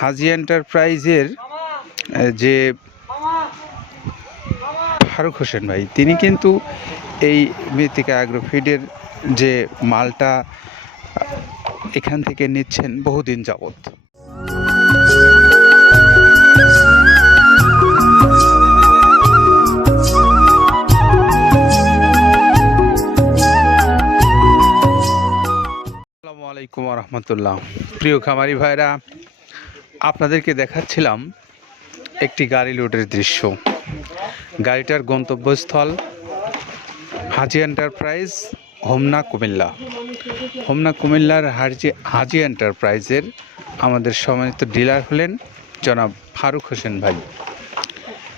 হাজি এন্টারপ্রাইজের যে ফারুক হোসেন ভাই, তিনি কিন্তু এই মৃত্তিকা অ্যাগ্রোফিডের যে মালটা এখান থেকে নিচ্ছেন বহুদিন যাবত আসসালামু আলাইকুম রহমতুল্লাহ। প্রিয় খামারি ভাইরা আপনাদেরকে দেখাচ্ছিলাম একটি গাড়ি লোডের দৃশ্য। গাড়িটার গন্তব্যস্থল হাজি এন্টারপ্রাইজ, হোমনা কুমিল্লা। হোমনা কুমিল্লার হাজি হাজি এন্টারপ্রাইজের আমাদের সম্মানিত ডিলার হলেন জনাব ফারুক হোসেন ভাই।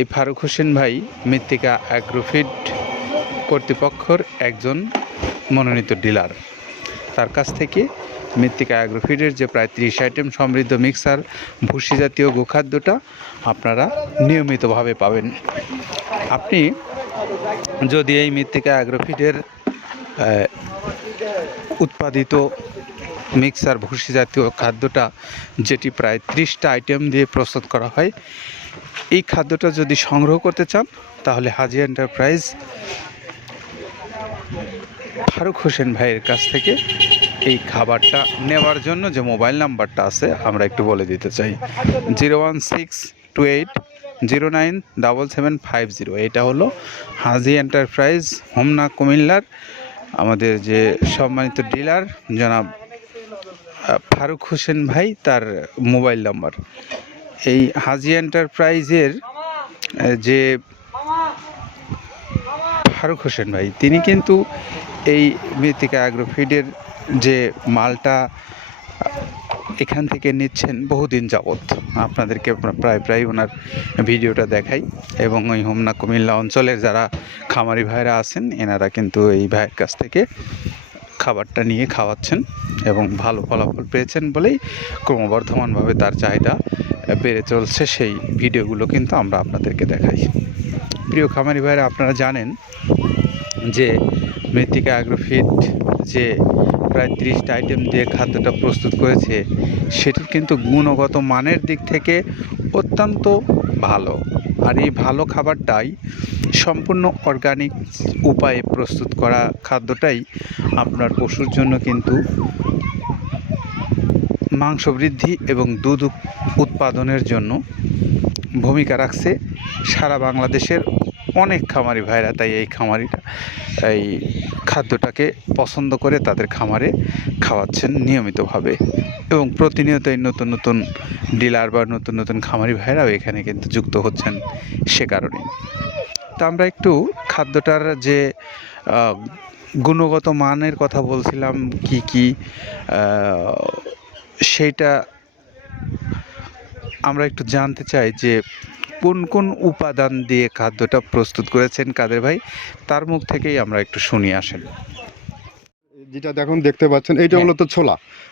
এই ফারুক হোসেন ভাই মৃত্তিকা অ্যাগ্রোফিড কর্তৃপক্ষর একজন মনোনীত ডিলার। তার কাছ থেকে মৃত্তিকা অ্যাগ্রোফিডের যে প্রায় ত্রিশ আইটেম সমৃদ্ধ মিক্সার, ভুসি জাতীয় গোখাদ্যটা আপনারা নিয়মিতভাবে পাবেন। আপনি যদি এই মৃত্তিকা অ্যাগ্রোফিডের উৎপাদিত মিক্সার, ভুসি জাতীয় খাদ্যটা যেটি প্রায় ত্রিশটা আইটেম দিয়ে প্রস্তুত করা হয়, এই খাদ্যটা যদি সংগ্রহ করতে চান, তাহলে হাজি এন্টারপ্রাইজ ফারুক হোসেন ভাইয়ের কাছ থেকে এই খাবারটা নেওয়ার জন্য যে মোবাইল নাম্বারটা আছে, আমরা একটু বলে দিতে চাই। Zero one six two eight zero nine double seven five zero. এটা হলো হাজি এন্টারপ্রাইজ, হোমনা কুমিল্লার আমাদের যে সম্মানিত ডিলার জনাব ফারুক হোসেন ভাই, তার মোবাইল নাম্বার। এই হাজি এন্টারপ্রাইজের যে ফারুক হোসেন ভাই, তিনি কিন্তু এই মৃত্তিকা অ্যাগ্রোফিডের যে মালটা এখান থেকে নিচ্ছেন বহুদিন যাবৎ। আপনাদেরকে প্রায় প্রায় ওনার ভিডিওটা দেখাই। এবং ওই হোমনা কুমিল্লা অঞ্চলের যারা খামারি ভাইরা আছেন, এনারা কিন্তু এই ভাইয়ের কাছ থেকে খাবারটা নিয়ে খাওয়াচ্ছেন এবং ভালো ফলাফল পেয়েছেন বলেই ক্রমবর্ধমানভাবে তার চাহিদা বেড়ে চলছে। সেই ভিডিওগুলো কিন্তু আমরা আপনাদেরকে দেখাই। প্রিয় খামারি ভাইরা, আপনারা জানেন যে মৃত্তিকা অ্যাগ্রোফিট যে প্রায় তিরিশটা আইটেম দিয়ে খাদ্যটা প্রস্তুত করেছে। সেটির কিন্তু গুণগত মানের দিক থেকে অত্যন্ত ভালো। আর এই ভালো খাবারটাই সম্পূর্ণ অর্গানিক উপায়ে প্রস্তুত করা খাদ্যটাই আপনার পশুর জন্য কিন্তু মাংস বৃদ্ধি এবং দুধ উৎপাদনের জন্য ভূমিকা রাখছে সারা বাংলাদেশের অনেক খামারি ভাইরা তাই এই খামারিটা এই খাদ্যটাকে পছন্দ করে তাদের খামারে খাওয়াচ্ছেন নিয়মিতভাবে। এবং প্রতিনিয়ত এই নতুন নতুন ডিলার বা নতুন নতুন খামারি ভাইরাও এখানে কিন্তু যুক্ত হচ্ছেন সে কারণে। তা আমরা একটু খাদ্যটার যে গুণগত মানের কথা বলছিলাম, কি কি সেইটা আমরা একটু জানতে চাই যে কোন কোন উপাদান দিয়ে খাদ্যটা প্রস্তুত করেছেন কাদের ভাই? তার মুখ থেকেই আমরা একটু শুনি আসেন যেটা দেখুন দেখতে পাচ্ছেন এইটা হলো মূলত ছোলা।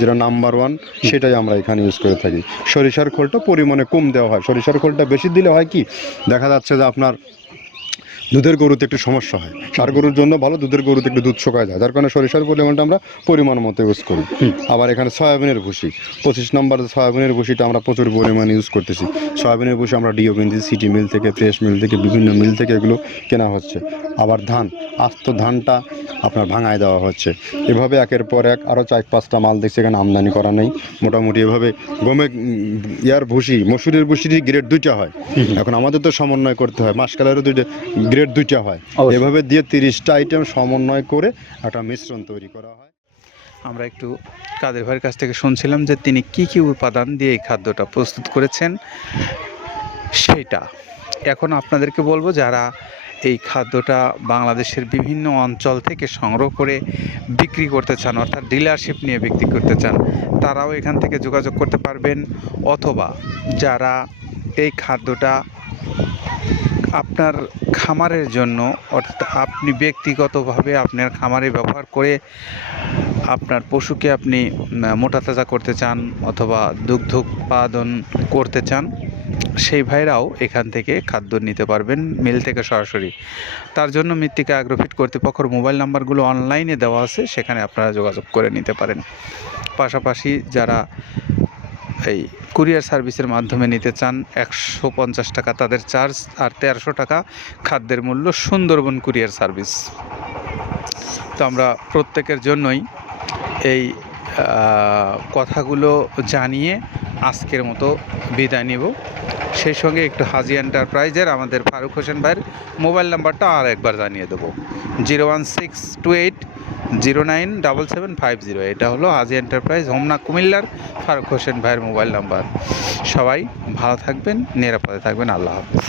যেটা নাম্বার ওয়ান সেটাই আমরা এখানে ইউজ করে থাকি। সরিষার খোলটা পরিমাণে কম দেওয়া হয়। সরিষার খোলটা বেশি দিলে হয় কি দেখা যাচ্ছে যে আপনার দুধের গরুতে একটু সমস্যা হয়। সার গরুর জন্য ভালো দুধের গরুতে একটু দুধ শুকায় যায়। যার কারণে সরিষার পরিমাণটা আমরা পরিমাণ মতো ইউজ করি। আবার এখানে সয়াবিনের ভুসি। পঁচিশ নম্বর সয়াবিনের ভুসিটা আমরা প্রচুর পরিমাণে ইউজ করতেছি। সয়াবিনের ভুসি আমরা ডিও কিনছি সিটি মিল থেকে ফ্রেশ মিল থেকে বিভিন্ন মিল থেকে এগুলো কেনা হচ্ছে। আবার ধান আস্ত ধানটা আপনার ভাঙায় দেওয়া হচ্ছে। এভাবে একের পর এক আরও চার পাঁচটা মাল দেখছি এখানে আমদানি করা নেই। মোটামুটি এভাবে গমে ইয়ার ভুসি মসুরের ভুসিরই গ্রেড দুইটা হয়। এখন আমাদের তো সমন্বয় করতে হয় মাসকালেরও দুইটা গ্রেড দুইটা হয়। এভাবে দিয়ে তিরিশটা আইটেম সমন্বয় করে একটা মিশ্রণ তৈরি করা হয়। আমরা একটু কাদের ভাইয়ের কাছ থেকে শুনছিলাম যে তিনি কি কি উপাদান দিয়ে এই খাদ্যটা প্রস্তুত করেছেন সেটা। এখন আপনাদেরকে বলব যারা এই খাদ্যটা বাংলাদেশের বিভিন্ন অঞ্চল থেকে সংগ্রহ করে বিক্রি করতে চান, অর্থাৎ ডিলারশিপ নিয়ে বিক্রি করতে চান, তারাও এখান থেকে যোগাযোগ করতে পারবেন। অথবা যারা এই খাদ্যটা আপনার খামারের জন্য, অর্থাৎ আপনি ব্যক্তিগতভাবে আপনার খামারে ব্যবহার করে আপনার পশুকে আপনি মোটা তাজা করতে চান, অথবা দুগ্ধ উৎপাদন করতে চান সেই ভাইরাও এখান থেকে খাদ্য নিতে পারবেন মিল থেকে সরাসরি। তার জন্য মৃত্তিকা অ্যাগ্রোফিট কর্তৃপক্ষের মোবাইল নাম্বারগুলো অনলাইনে দেওয়া আছে, সেখানে আপনারা যোগাযোগ করে নিতে পারেন। পাশাপাশি যারা এই কুরিয়ার সার্ভিসের মাধ্যমে নিতে চান, একশো পঞ্চাশ টাকা তাদের চার্জ আর তেরোশো টাকা খাদ্যের মূল্য সুন্দরবন কুরিয়ার সার্ভিস। তো আমরা প্রত্যেকের জন্যই এই কথাগুলো জানিয়ে আজকের মতো বিদায় নিব। সেই সঙ্গে একটু হাজি এন্টারপ্রাইজের আমাদের ফারুক হোসেন ভাইয়ের মোবাইল নাম্বারটা আর একবার জানিয়ে দেবো। Zero one six two eight zero nine double seven five zero. এটা হলো হাজি এন্টারপ্রাইজ, হোমনা কুমিল্লার ফারুক হোসেন ভাইয়ের মোবাইল নাম্বার। সবাই ভালো থাকবেন, নিরাপদে থাকবেন। আল্লাহ হাফিজ।